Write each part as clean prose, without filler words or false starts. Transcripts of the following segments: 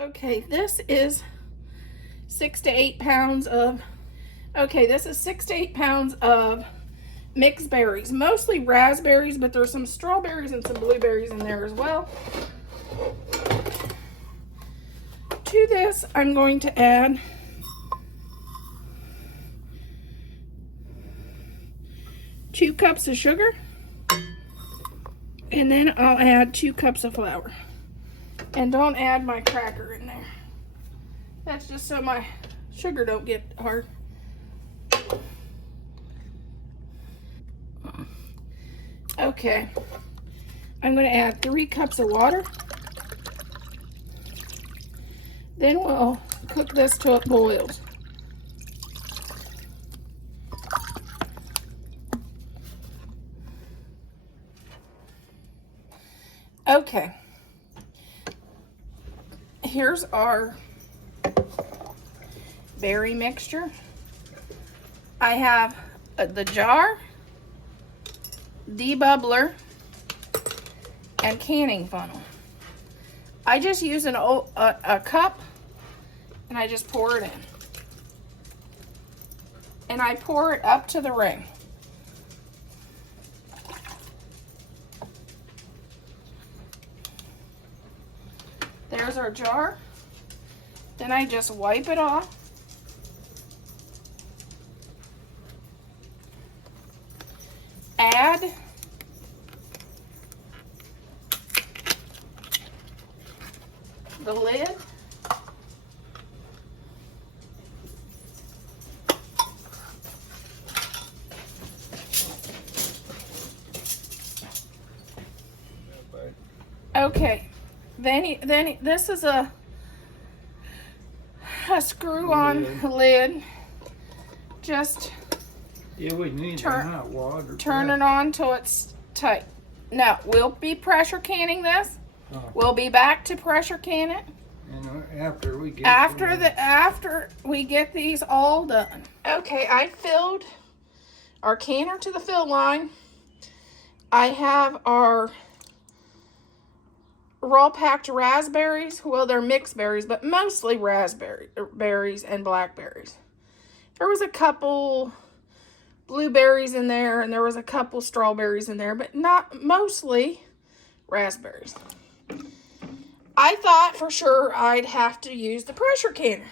Okay, this is 6 to 8 pounds of, this is 6 to 8 pounds of mixed berries, mostly raspberries, but there's some strawberries and some blueberries in there as well. To this, I'm going to add two cups of sugar, and then I'll add 2 cups of flour. And don't add my cracker in there. That's just so my sugar don't get hard. Okay, I'm going to add 3 cups of water. Then we'll cook this till it boils. Okay, here's our berry mixture. I have the jar, debubbler, and canning funnel. I just use a cup and I just pour it in. And I pour it up to the ring. There's our jar. Then I just wipe it off. Add the lid. Okay, then this is a screw-on lid. Just we need hot water. Turn it on till it's tight. Now we'll be pressure canning this. We'll be back to pressure can it. And after we get these all done. Okay, I filled our canner to the fill line. I have our raw packed raspberries. Well, they're mixed berries, but mostly raspberries and blackberries. There was a couple blueberries in there, and there was a couple strawberries in there, but not mostly raspberries. I thought for sure I'd have to use the pressure canner.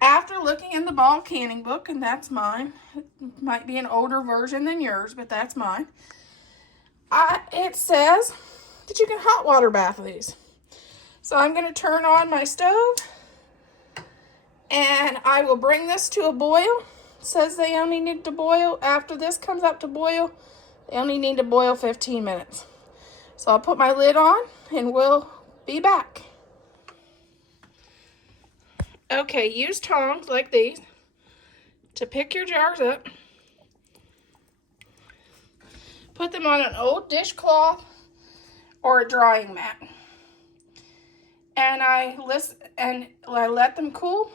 After looking in the ball canning book, and that's mine, it might be an older version than yours, but that's mine. It says that you can hot water bath these. So I'm going to turn on my stove, and I will bring this to a boil. It says they only need to boil, after this comes up to boil, they only need to boil 15 minutes. So I'll put my lid on, and we'll be back. Okay, use tongs like these to pick your jars up. Put them on an old dishcloth or a drying mat. And I let them cool,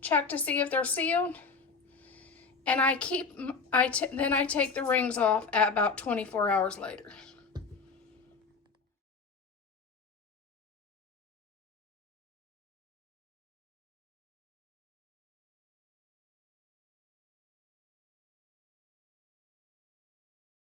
check to see if they're sealed. And then I take the rings off at about 24 hours later.